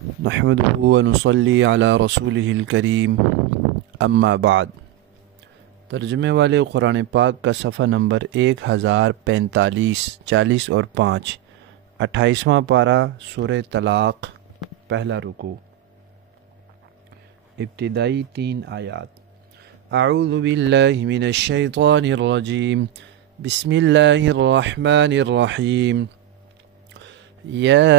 نحمده ونصلي على رسوله الکریم اما بعد۔ ترجمے والے قرآن پاک کا صفحہ نمبر 1045، 40 اور 5، 28واں پارہ سورہ طلاق، پہلا رکوع، ابتدائی 3 آیات۔ اعوذ باللہ من الشیطان الرجیم، بسم اللہ الرحمن الرحیم۔ يا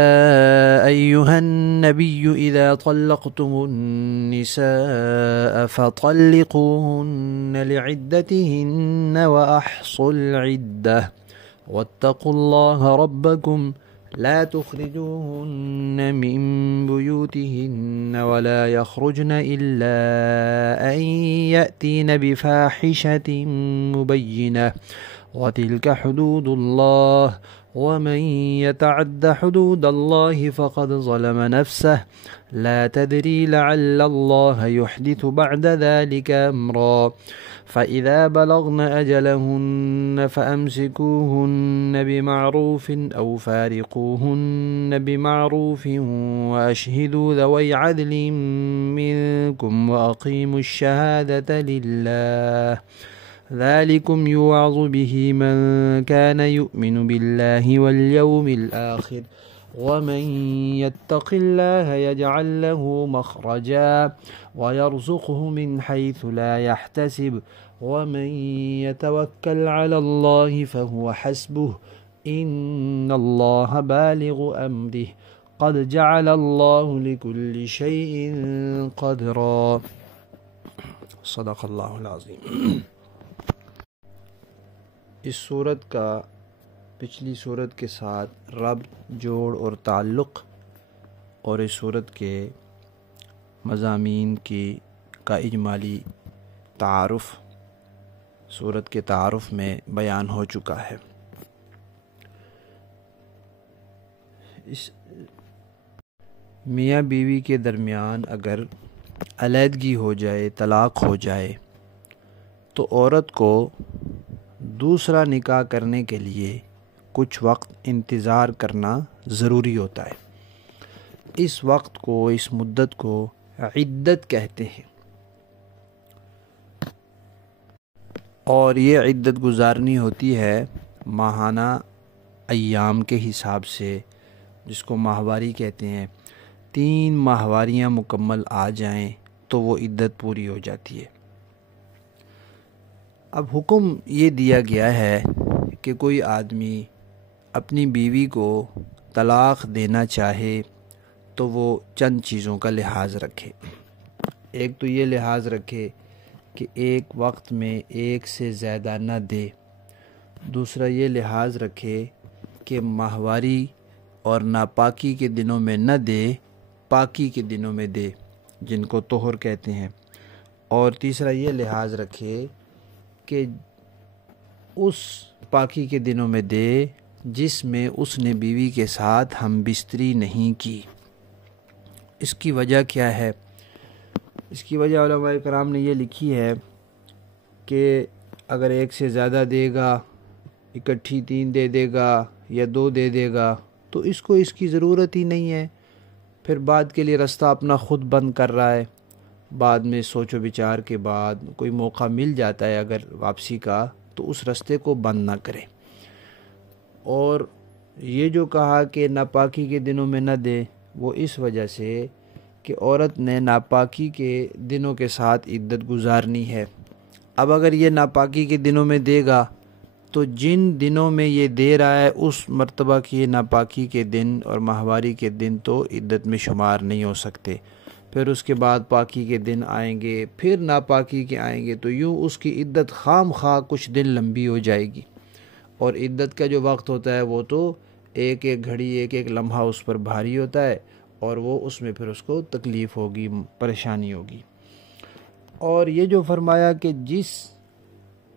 أيها النبي إذا طلقتم النساء فطلقوهن لعدتهن وأحصوا العدة واتقوا الله ربكم لا تخرجوهن من بيوتهن ولا يخرجن إلا أن يأتين بفاحشة مبينة وتلك حدود الله ومن يتعد حدود الله فقد ظلم نفسه لا تدري لعل الله يحدث بعد ذلك أمرا فإذا بلغن أجلهن فأمسكوهن بمعروف أو فارقوهن بمعروف وأشهدوا ذوي عدل منكم وأقيموا الشهادة لله ذلكم يوعظ به من كان يؤمن بالله واليوم الآخر ومن يتق الله يجعل له مخرجا ويرزقه من حيث لا يحتسب ومن يتوكل على الله فهو حسبه إن الله بالغ أمره قد جعل الله لكل شيء قدرا صدق اللہ العظیم۔ اس صورت کا پچھلی صورت کے ساتھ ربط، جوڑ اور تعلق، اور اس صورت کے مضامین کا اجمالی تعارف صورت کے تعارف میں بیان ہو چکا ہے۔ اس میاں بیوی کے درمیان اگر علیحدگی ہو جائے، طلاق ہو جائے، تو عورت کو دوسرا نکاح کرنے کے لیے کچھ وقت انتظار کرنا ضروری ہوتا ہے۔ اس وقت کو، اس مدت کو عدت کہتے ہیں، اور یہ عدت گزارنی ہوتی ہے ماہانہ ایام کے حساب سے، جس کو ماہواری کہتے ہیں۔ 3 ماہواریاں مکمل آ جائیں تو وہ عدت پوری ہو جاتی ہے۔ اب حکم یہ دیا گیا ہے کہ کوئی آدمی اپنی بیوی کو طلاق دینا چاہے تو وہ چند چیزوں کا لحاظ رکھے۔ ایک تو یہ لحاظ رکھے کہ ایک وقت میں ایک سے زیادہ نہ دے۔ دوسرا یہ لحاظ رکھے کہ ماہواری اور ناپاکی کے دنوں میں نہ دے، پاکی کے دنوں میں دے، جن کو طہر کہتے ہیں۔ اور تیسرا یہ لحاظ رکھے کہ اس پاکی کے دنوں میں دے جس میں اس نے بیوی کے ساتھ ہم بستری نہیں کی۔ اس کی وجہ کیا ہے؟ اس کی وجہ علماء کرام نے یہ لکھی ہے کہ اگر ایک سے زیادہ دے گا، اکٹھی 3 دے دے گا یا 2 دے دے گا، تو اس کو اس کی ضرورت ہی نہیں ہے، پھر بعد کے لیے رستہ اپنا خود بند کر رہا ہے۔ بعد میں سوچ و بچار کے بعد کوئی موقع مل جاتا ہے اگر واپسی کا، تو اس رستے کو بند نہ کرے۔ اور یہ جو کہا کہ ناپاکی کے دنوں میں نہ دے، وہ اس وجہ سے کہ عورت نے ناپاکی کے دنوں کے ساتھ عدت گزارنی ہے۔ اب اگر یہ ناپاکی کے دنوں میں دے گا تو جن دنوں میں یہ دے رہا ہے اس مرتبہ کی ناپاکی کے دن اور ماہواری کے دن تو عدت میں شمار نہیں ہو سکتے۔ پھر اس کے بعد پاکی کے دن آئیں گے، پھر ناپاکی کے آئیں گے، تو یوں اس کی عدت خام خواہ کچھ دن لمبی ہو جائے گی۔ اور عدت کا جو وقت ہوتا ہے وہ تو ایک ایک گھڑی، ایک ایک لمحہ اس پر بھاری ہوتا ہے، اور وہ اس میں پھر اس کو تکلیف ہوگی، پریشانی ہوگی۔ اور یہ جو فرمایا کہ جس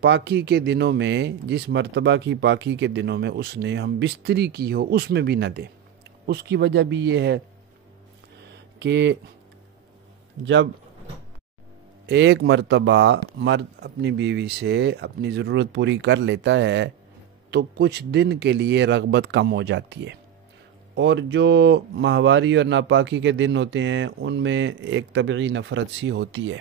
پاکی کے دنوں میں، جس مرتبہ کی پاکی کے دنوں میں اس نے ہم بستری کی ہو، اس میں بھی نہ دے۔ اس کی وجہ بھی یہ ہے کہ جب ایک مرتبہ مرد اپنی بیوی سے اپنی ضرورت پوری کر لیتا ہے تو کچھ دن کے لیے رغبت کم ہو جاتی ہے، اور جو ماہواری اور ناپاکی کے دن ہوتے ہیں ان میں ایک طبعی نفرت سی ہوتی ہے۔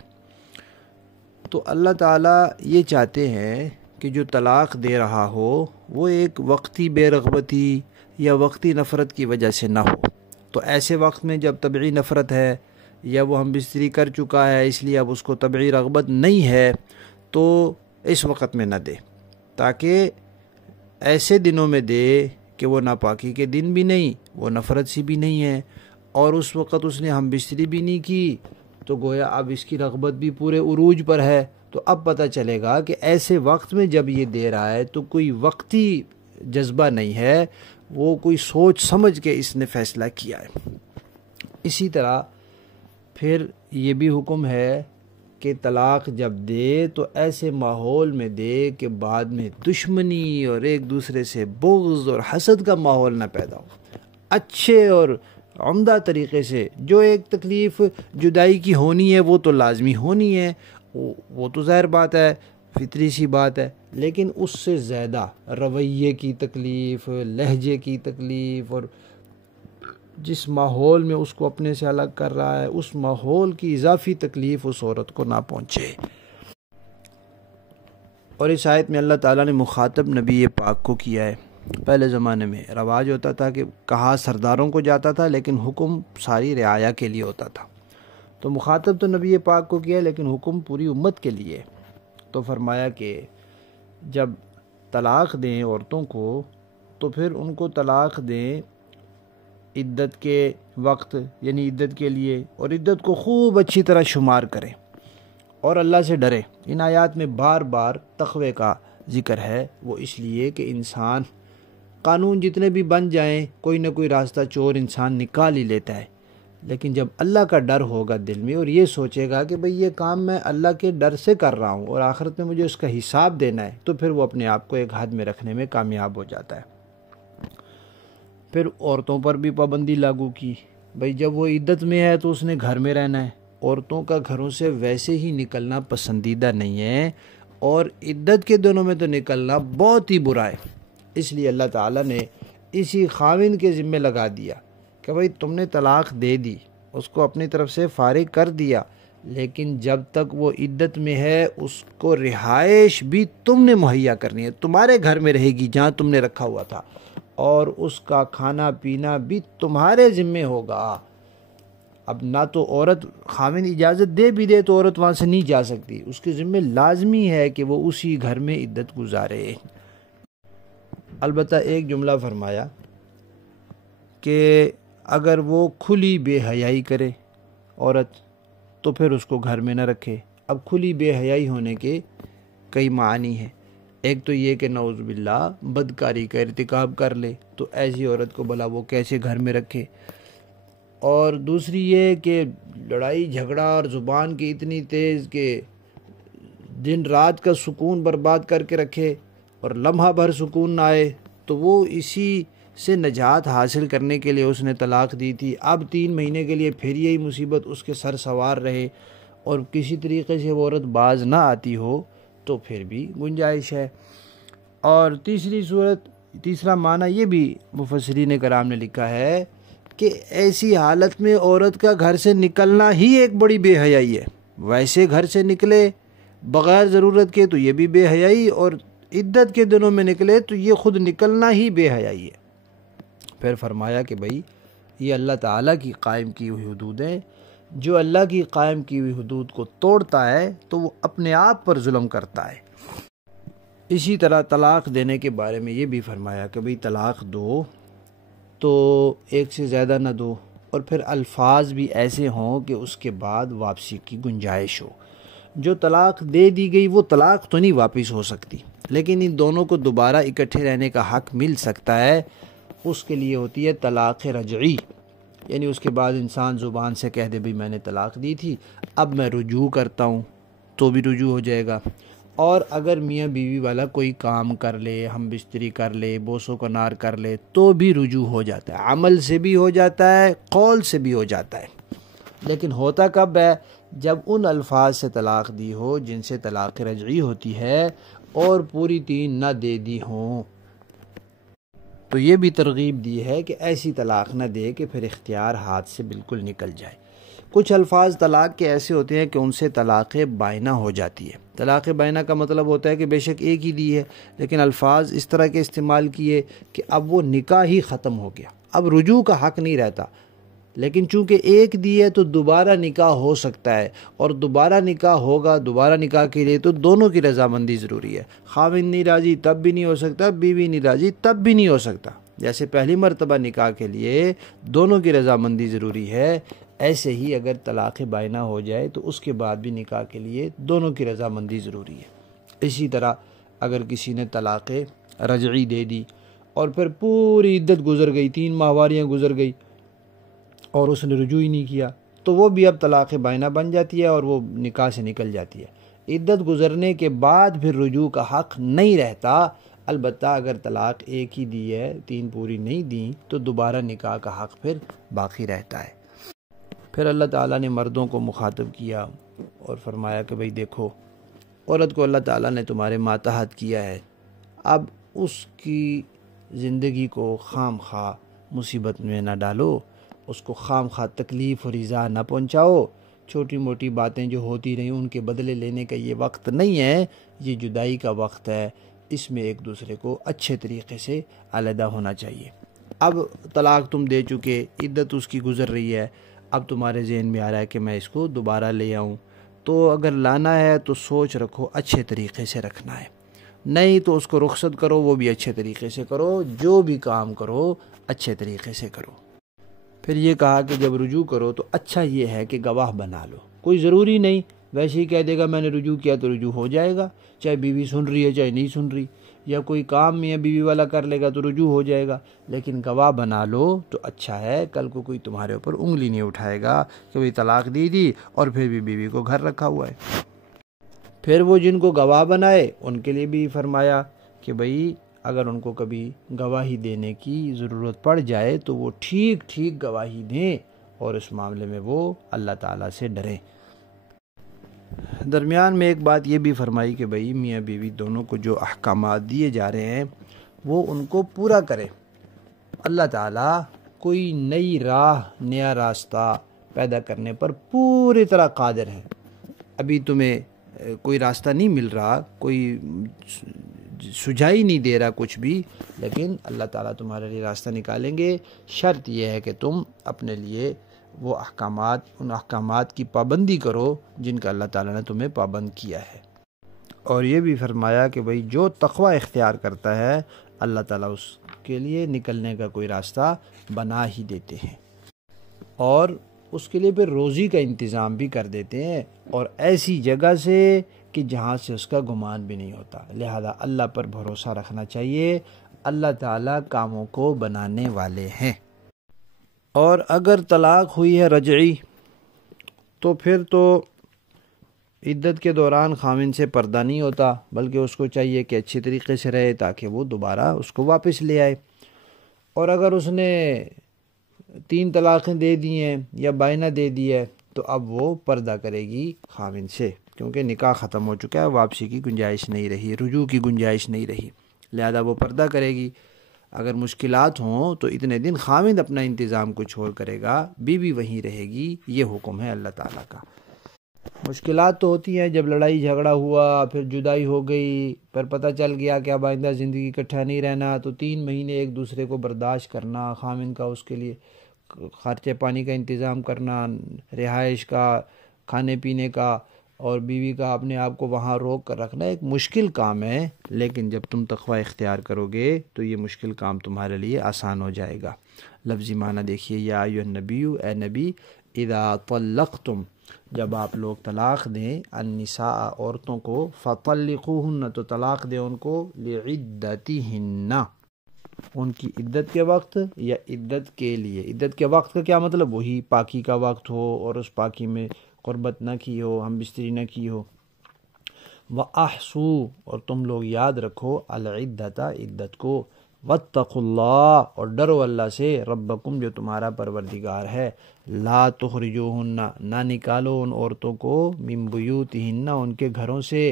تو اللہ تعالیٰ یہ چاہتے ہیں کہ جو طلاق دے رہا ہو وہ ایک وقتی بے رغبتی یا وقتی نفرت کی وجہ سے نہ ہو۔ تو ایسے وقت میں جب طبعی نفرت ہے یا وہ ہم بستری کر چکا ہے اس لیے اب اس کو طبعی رغبت نہیں ہے تو اس وقت میں نہ دے، تاکہ ایسے دنوں میں دے کہ وہ ناپاکی کے دن بھی نہیں، وہ نفرت سی بھی نہیں ہے، اور اس وقت اس نے ہم بستری بھی نہیں کی تو گویا اب اس کی رغبت بھی پورے عروج پر ہے۔ تو اب پتہ چلے گا کہ ایسے وقت میں جب یہ دے رہا ہے تو کوئی وقتی جذبہ نہیں ہے، وہ کوئی سوچ سمجھ کے اس نے فیصلہ کیا ہے۔ اسی طرح پھر یہ بھی حکم ہے کہ طلاق جب دے تو ایسے ماحول میں دے کہ بعد میں دشمنی اور ایک دوسرے سے بغض اور حسد کا ماحول نہ پیدا ہو۔ اچھے اور عمدہ طریقے سے جو ایک تکلیف جدائی کی ہونی ہے وہ تو لازمی ہونی ہے، وہ تو ظاہر بات ہے، فطری سی بات ہے، لیکن اس سے زیادہ رویے کی تکلیف، لہجے کی تکلیف، اور جس ماحول میں اس کو اپنے سے الگ کر رہا ہے اس ماحول کی اضافی تکلیف اس عورت کو نہ پہنچے۔ اور اس آیت میں اللہ تعالیٰ نے مخاطب نبی پاک کو کیا ہے۔ پہلے زمانے میں رواج ہوتا تھا کہ کہا سرداروں کو جاتا تھا لیکن حکم ساری رعایا کے لیے ہوتا تھا، تو مخاطب تو نبی پاک کو کیا لیکن حکم پوری امت کے لیے۔ تو فرمایا کہ جب طلاق دیں عورتوں کو تو پھر ان کو طلاق دیں عدت کے وقت، یعنی عدت کے لیے، اور عدت کو خوب اچھی طرح شمار کریں اور اللہ سے ڈریں۔ ان آیات میں بار بار تقوی کا ذکر ہے، وہ اس لیے کہ انسان قانون جتنے بھی بن جائیں کوئی نہ کوئی راستہ چور انسان نکال ہی لیتا ہے، لیکن جب اللہ کا ڈر ہوگا دل میں اور یہ سوچے گا کہ بھئی یہ کام میں اللہ کے ڈر سے کر رہا ہوں اور آخرت میں مجھے اس کا حساب دینا ہے، تو پھر وہ اپنے آپ کو ایک حد میں رکھنے میں کامیاب ہو جاتا ہے۔ پھر عورتوں پر بھی پابندی لاگو کی، بھئی جب وہ عدت میں ہے تو اس نے گھر میں رہنا ہے، عورتوں کا گھروں سے ویسے ہی نکلنا پسندیدہ نہیں ہے، اور عدت کے دنوں میں تو نکلنا بہت ہی برا ہے۔ اس لیے اللہ تعالیٰ نے اسی خاوند کے ذمہ لگا دیا کہ بھئی تم نے طلاق دے دی، اس کو اپنی طرف سے فارغ کر دیا، لیکن جب تک وہ عدت میں ہے اس کو رہائش بھی تم نے مہیا کرنی ہے، تمہارے گھر میں رہے گی جہاں تم نے رکھا ہوا تھا، اور اس کا کھانا پینا بھی تمہارے ذمہ ہوگا۔ اب نہ تو عورت خاوند اجازت دے بھی دے تو عورت وہاں سے نہیں جا سکتی، اس کے ذمہ لازمی ہے کہ وہ اسی گھر میں عدت گزارے۔ البتہ ایک جملہ فرمایا کہ اگر وہ کھلی بے حیائی کرے عورت تو پھر اس کو گھر میں نہ رکھے۔ اب کھلی بے حیائی ہونے کے کئی معنی ہیں، ایک تو یہ کہ نعوذ باللہ بدکاری کا ارتکاب کر لے تو ایسی عورت کو بھلا وہ کیسے گھر میں رکھے، اور دوسری یہ کہ لڑائی جھگڑا اور زبان کی اتنی تیز کہ دن رات کا سکون برباد کر کے رکھے اور لمحہ بھر سکون نہ آئے، تو وہ اسی سے نجات حاصل کرنے کے لیے اس نے طلاق دی تھی۔ اب 3 مہینے کے لیے پھر یہی مصیبت اس کے سر سوار رہے اور کسی طریقے سے وہ عورت باز نہ آتی ہو تو پھر بھی گنجائش ہے۔ اور تیسرا معنی یہ بھی مفسرین کرام نے لکھا ہے کہ ایسی حالت میں عورت کا گھر سے نکلنا ہی ایک بڑی بے حیائی ہے۔ ویسے گھر سے نکلے بغیر ضرورت کے تو یہ بھی بے حیائی، اور عدت کے دنوں میں نکلے تو یہ خود نکلنا ہی بے حیائی ہے۔ پھر فرمایا کہ بھئی یہ اللہ تعالیٰ کی قائم کی ہوئی حدود ہیں، جو اللہ کی قائم کی ہوئی حدود کو توڑتا ہے تو وہ اپنے آپ پر ظلم کرتا ہے۔ اسی طرح طلاق دینے کے بارے میں یہ بھی فرمایا کہ بھئی طلاق دو تو ایک سے زیادہ نہ دو، اور پھر الفاظ بھی ایسے ہوں کہ اس کے بعد واپسی کی گنجائش ہو۔ جو طلاق دے دی گئی وہ طلاق تو نہیں واپس ہو سکتی، لیکن ان دونوں کو دوبارہ اکٹھے رہنے کا حق مل سکتا ہے، اس کے لیے ہوتی ہے طلاق رجعی، یعنی اس کے بعد انسان زبان سے کہہ دے بھئی میں نے طلاق دی تھی اب میں رجوع کرتا ہوں تو بھی رجوع ہو جائے گا۔ اور اگر میاں بیوی والا کوئی کام کر لے، ہم بستری کر لے، بوسو کنار کر لے تو بھی رجوع ہو جاتا ہے، عمل سے بھی ہو جاتا ہے، قول سے بھی ہو جاتا ہے۔ لیکن ہوتا کب ہے؟ جب ان الفاظ سے طلاق دی ہو جن سے طلاق رجعی ہوتی ہے اور پوری 3 نہ دے دی ہوں، تو یہ بھی ترغیب دی ہے کہ ایسی طلاق نہ دے کہ پھر اختیار ہاتھ سے بالکل نکل جائے۔ کچھ الفاظ طلاق کے ایسے ہوتے ہیں کہ ان سے طلاق بائنہ ہو جاتی ہے۔ طلاق بائنہ کا مطلب ہوتا ہے کہ بے شک ایک ہی دی ہے، لیکن الفاظ اس طرح کے استعمال کیے کہ اب وہ نکاح ہی ختم ہو گیا، اب رجوع کا حق نہیں رہتا۔ لیکن چونکہ ایک دی ہے تو دوبارہ نکاح ہو سکتا ہے، اور دوبارہ نکاح ہوگا، دوبارہ نکاح کے لیے تو دونوں کی رضامندی ضروری ہے۔ خاوند نہیں راضی تب بھی نہیں ہو سکتا، بیوی نہیں راضی تب بھی نہیں ہو سکتا۔ جیسے پہلی مرتبہ نکاح کے لیے دونوں کی رضامندی ضروری ہے، ایسے ہی اگر طلاق بائنہ ہو جائے تو اس کے بعد بھی نکاح کے لیے دونوں کی رضامندی ضروری ہے۔ اسی طرح اگر کسی نے طلاق رجعی دے دی اور پھر پوری عدت گزر گئی، 3 ماہواریاں گزر گئی اور اس نے رجوع ہی نہیں کیا، تو وہ بھی اب طلاق بائنہ بن جاتی ہے اور وہ نکاح سے نکل جاتی ہے۔ عدت گزرنے کے بعد پھر رجوع کا حق نہیں رہتا، البتہ اگر طلاق ایک ہی دی ہے، 3 پوری نہیں دیں، تو دوبارہ نکاح کا حق پھر باقی رہتا ہے۔ پھر اللہ تعالیٰ نے مردوں کو مخاطب کیا اور فرمایا کہ بھئی دیکھو، عورت کو اللہ تعالیٰ نے تمہارے ماتحت کیا ہے، اب اس کی زندگی کو خام خواہ مصیبت میں نہ ڈالو، اس کو خام خواہ تکلیف اور ایذا نہ پہنچاؤ۔ چھوٹی موٹی باتیں جو ہوتی رہیں ان کے بدلے لینے کا یہ وقت نہیں ہے، یہ جدائی کا وقت ہے، اس میں ایک دوسرے کو اچھے طریقے سے علیحدہ ہونا چاہیے۔ اب طلاق تم دے چکے، عدت اس کی گزر رہی ہے، اب تمہارے ذہن میں آ رہا ہے کہ میں اس کو دوبارہ لے آؤں، تو اگر لانا ہے تو سوچ رکھو اچھے طریقے سے رکھنا ہے، نہیں تو اس کو رخصت کرو، وہ بھی اچھے طریقے سے کرو، جو بھی کام کرو اچھے طریقے سے کرو۔ پھر یہ کہا کہ جب رجوع کرو تو اچھا یہ ہے کہ گواہ بنا لو، کوئی ضروری نہیں ویسے ہی کہہ دے گا میں نے رجوع کیا تو رجوع ہو جائے گا، چاہے بیوی سن رہی ہے چاہے نہیں سن رہی، یا کوئی کام میاں بیوی والا کر لے گا تو رجوع ہو جائے گا، لیکن گواہ بنا لو تو اچھا ہے، کل کو کوئی تمہارے اوپر انگلی نہیں اٹھائے گا کہ بھئی طلاق دی اور پھر بھی بیوی کو گھر رکھا ہوا ہے۔ پھر وہ جن کو گواہ بنائے ان کے لیے بھی فرمایا کہ بھئی اگر ان کو کبھی گواہی دینے کی ضرورت پڑ جائے تو وہ ٹھیک ٹھیک گواہی دیں اور اس معاملے میں وہ اللہ تعالیٰ سے ڈریں۔ درمیان میں ایک بات یہ بھی فرمائی کہ بھئی میاں بیوی دونوں کو جو احکامات دیے جا رہے ہیں وہ ان کو پورا کریں۔ اللہ تعالیٰ کوئی نئی راہ، نیا راستہ پیدا کرنے پر پوری طرح قادر ہے۔ ابھی تمہیں کوئی راستہ نہیں مل رہا، کوئی سجائی نہیں دے رہا کچھ بھی، لیکن اللہ تعالیٰ تمہارے لیے راستہ نکالیں گے۔ شرط یہ ہے کہ تم اپنے لیے وہ احکامات، ان احکامات کی پابندی کرو جن کا اللہ تعالیٰ نے تمہیں پابند کیا ہے۔ اور یہ بھی فرمایا کہ بھئی جو تقوی اختیار کرتا ہے اللہ تعالیٰ اس کے لیے نکلنے کا کوئی راستہ بنا ہی دیتے ہیں، اور اس کے لیے پھر روزی کا انتظام بھی کر دیتے ہیں، اور ایسی جگہ سے کہ جہاں سے اس کا گمان بھی نہیں ہوتا۔ لہذا اللہ پر بھروسہ رکھنا چاہیے، اللہ تعالیٰ کاموں کو بنانے والے ہیں۔ اور اگر طلاق ہوئی ہے رجعی تو پھر تو عدت کے دوران خاوند سے پردہ نہیں ہوتا، بلکہ اس کو چاہیے کہ اچھے طریقے سے رہے تاکہ وہ دوبارہ اس کو واپس لے آئے۔ اور اگر اس نے 3 طلاقیں دے دی ہیں یا بائنہ دے دی ہے تو اب وہ پردہ کرے گی خاوند سے، کیونکہ نکاح ختم ہو چکا ہے، واپسی کی گنجائش نہیں رہی، رجوع کی گنجائش نہیں رہی، لہذا وہ پردہ کرے گی۔ اگر مشکلات ہوں تو اتنے دن خاوند اپنا انتظام کچھ اور کرے گا، بیوی وہیں رہے گی، یہ حکم ہے اللہ تعالیٰ کا۔ مشکلات تو ہوتی ہیں جب لڑائی جھگڑا ہوا، پھر جدائی ہو گئی، پھر پتہ چل گیا کہ اب آئندہ زندگی اکٹھا نہیں رہنا، تو 3 مہینے ایک دوسرے کو برداشت کرنا، خاوند کا اس کے لیے خرچے پانی کا انتظام کرنا، رہائش کا، کھانے پینے کا، اور بیوی کا اپنے آپ کو وہاں روک کر رکھنا ایک مشکل کام ہے، لیکن جب تم تقوی اختیار کرو گے تو یہ مشکل کام تمہارے لیے آسان ہو جائے گا۔ لفظی معنی دیکھیے، یا ایھا النبی، اے نبی، اذا طلقتم، جب آپ لوگ طلاق دیں، النساء، عورتوں کو، فطلقوہن، تو طلاق دیں ان کو، لعدتہن، ان کی عدت کے وقت یا عدت کے لیے۔ عدت کے وقت کا کیا مطلب؟ وہی پاکی کا وقت ہو اور اس پاکی میں قربت نہ کی ہو، ہم بستری نہ کی ہو۔ وَأَحْصُوا، اور تم لوگ یاد رکھو، العدت، عدت کو، وَاتَّقُوا اللَّهَ، اور ڈرو اللہ سے، ربکم، جو تمہارا پروردگار ہے، لا تخرجوہن، نہ نکالو ان عورتوں کو، من بیوتہن، ان کے گھروں سے،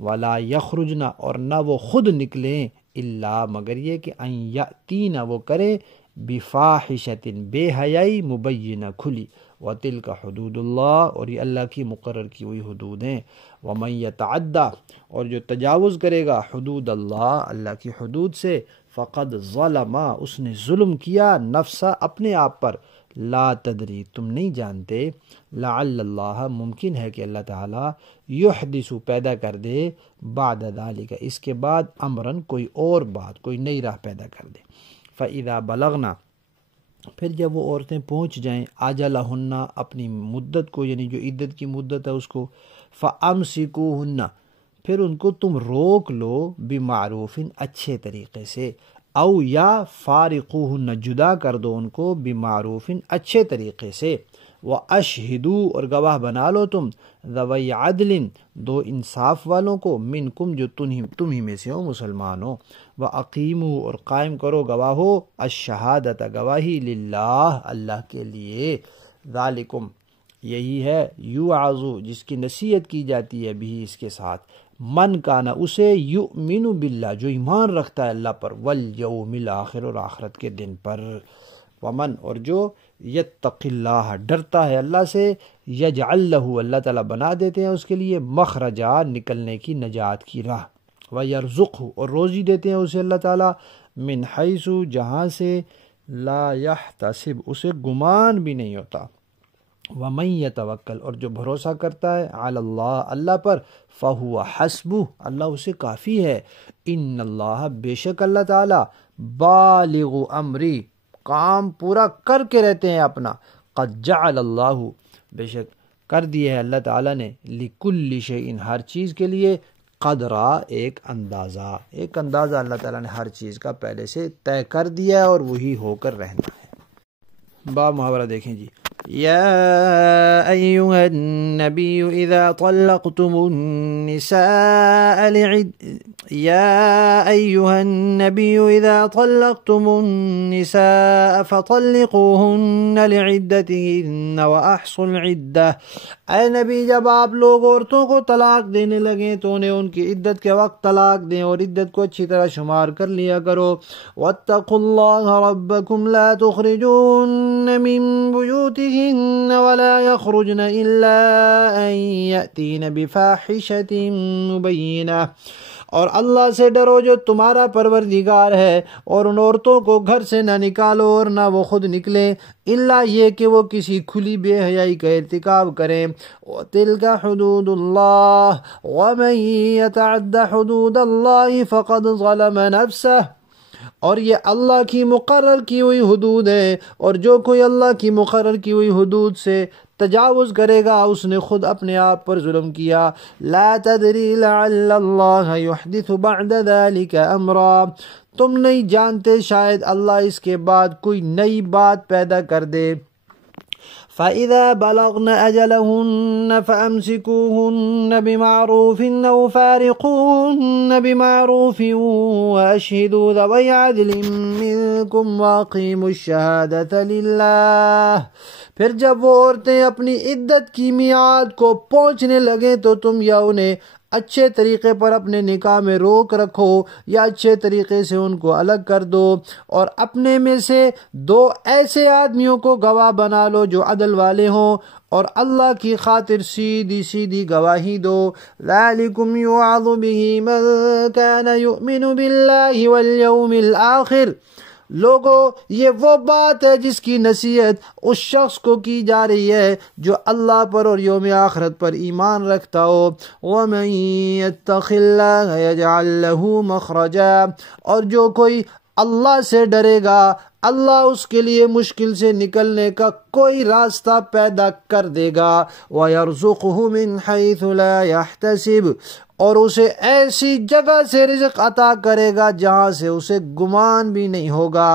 ولا یخرجن، اور نہ وہ خود نکلیں، الا مگر یہ کہ ان یاتین وہ کرے بفاحشۃ بے حیائی مبینہ کھلی، وتلک حدود اللہ اور یہ اللہ کی مقرر کی ہوئی حدود ہیں، ومن یتعدی اور جو تجاوز کرے گا حدود اللہ اللہ کی حدود سے، فقد ظلم اس نے ظلم کیا نفسا اپنے آپ پر، لا تدری تم نہیں جانتے، لعل اللہ ممکن ہے کہ اللہ تعالیٰ یحدث پیدا کر دے بعد ذالک اس کے بعد امرن کوئی اور بات، کوئی نئی راہ پیدا کر دے۔ فَإِذَا بَلَغْنَا پھر جب وہ عورتیں پہنچ جائیں آجَلَہُنَّ اپنی مدت کو، یعنی جو عدت کی مدت ہے اس کو، فَأَمْسِكُوهُنَّ پھر ان کو تم روک لو بمعروف اچھے طریقے سے، او یا فارقوہن جدا کر دو ان کو بمعروف اچھے طریقے سے، وَأَشْهِدُوا اور گواہ بنا لو تم ذوی عدل دو انصاف والوں کو، منکم جو تم ہی میں سے ہو مسلمان ہو، وَأَقِیمُوا اور قائم کرو گواہو الشہادت گواہی للہ اللہ کے لیے، ذالکم یہی ہے یوعظ جس کی نصیحت کی جاتی ہے بھی اس کے ساتھ، من کانا اسے یؤمن باللہ جو ایمان رکھتا ہے اللہ پر، والیوم الاخر اور آخرت کے دن پر، ومن اور جو یتق اللہ ڈرتا ہے اللہ سے، یجعل لہ اللہ تعالیٰ بنا دیتے ہیں اس کے لیے مخرجا نکلنے کی نجات کی راہ، ویرزقہ اور روزی دیتے ہیں اسے اللہ تعالیٰ من حیث جہاں سے لا یحتسب اسے گمان بھی نہیں ہوتا، ومن یتوکل اور جو بھروسہ کرتا ہے علی اللہ اللہ پر، فہو حسبہ اللہ اسے کافی ہے، ان اللہ بے شک اللہ تعالیٰ بالغ امری کام پورا کر کے رہتے ہیں اپنا، قد جعل اللہ بے شک کر دیا ہے اللہ تعالیٰ نے، لکل شیء ہر چیز کے لیے، قدرہ ایک اندازہ اللہ تعالیٰ نے ہر چیز کا پہلے سے طے کر دیا ہے اور وہی ہو کر رہنا ہے۔ با محاورہ دیکھیں جی، يا أيها النبي إذا طلقتم النساء فطلقوهن لعدتهن وأحصوا العدة، اے نبی جب آپ لوگ عورتوں کو طلاق دینے لگیں تو انہیں ان کی عدت کے وقت طلاق دیں اور عدت کو اچھی طرح شمار کر لیا کرو، واتقوا الله ربكم لا تخرجوهن من بيوتهن ولا يخرجن إلا أن يأتين بفاحشة مبينة، اور اللہ سے ڈرو جو تمہارا پروردگار ہے، اور ان عورتوں کو گھر سے نہ نکالو اور نہ وہ خود نکلیں، الا یہ کہ وہ کسی کھلی بے حیائی کا ارتکاب کریں، وَتِلْكَ حُدُودُ اللَّهِ وَمَن يَتَعَدَّ حُدُودَ اللَّهِ فَقَدْ ظَلَمَ نَفْسَهُ اور یہ اللہ کی مقرر کی ہوئی حدود ہے، اور جو کوئی اللہ کی مقرر کی ہوئی حدود سے تجاوز کرے گا اس نے خود اپنے آپ پر ظلم کیا، لا تدری لعل اللہ یحدث بعد ذلك امرا تم نہیں جانتے شاید اللہ اس کے بعد کوئی نئی بات پیدا کر دے، فَإِذَا بَلَغْنَ أَجَلَهُنَّ فَأَمْسِكُوهُنَّ بِمَعْرُوفٍ أَوْ فَارِقُوهُنَّ بِمَعْرُوفٍ وَأَشْهِدُوا ذَوَيْ عَدْلٍ مِّنكُمْ وَأَقِيمُوا الشَّهَادَةَ لِلَّهِ پھر جب وہ عورتیں اپنی عدت کی میعاد کو پہنچنے لگیں تو تم یا انہیں اچھے طریقے پر اپنے نکاح میں روک رکھو یا اچھے طریقے سے ان کو الگ کر دو، اور اپنے میں سے دو ایسے آدمیوں کو گواہ بنا لو جو عدل والے ہوں، اور اللہ کی خاطر سیدھی سیدھی گواہی دو، ذَلِكُمْ يُوعَظُ بِهِ مَن كَانَ يُؤْمِنُ بِاللَّهِ وَالْيَوْمِ الْآخِرِ لوگو یہ وہ بات ہے جس کی نصیحت اس شخص کو کی جا رہی ہے جو اللہ پر اور یوم آخرت پر ایمان رکھتا ہو، وَمَن يَتَّقِ اللَّهَ يَجْعَل لَّهُ مَخْرَجًا اور جو کوئی اللہ سے ڈرے گا اللہ اس کے لیے مشکل سے نکلنے کا کوئی راستہ پیدا کر دے گا، وَيَرْزُقْهُ مِنْ حَيْثُ لَا يَحْتَسِبُ اور اسے ایسی جگہ سے رزق عطا کرے گا جہاں سے اسے گمان بھی نہیں ہوگا،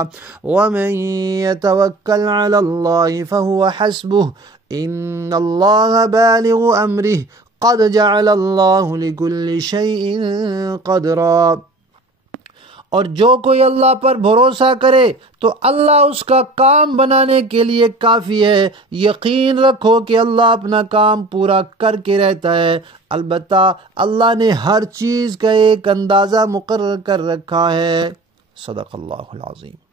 وَمَن يَتَوَكَّلْ عَلَى اللَّهِ فَهُوَ حَسْبُهُ إِنَّ اللَّهَ بَالِغُ أَمْرِهِ قَدْ جَعَلَ اللَّهُ لِكُلِّ شَيْءٍ قَدْرًا اور جو کوئی اللہ پر بھروسہ کرے تو اللہ اس کا کام بنانے کے لیے کافی ہے۔ یقین رکھو کہ اللہ اپنا کام پورا کر کے رہتا ہے۔ البتہ اللہ نے ہر چیز کا ایک اندازہ مقرر کر رکھا ہے۔ صدق اللہ العظیم۔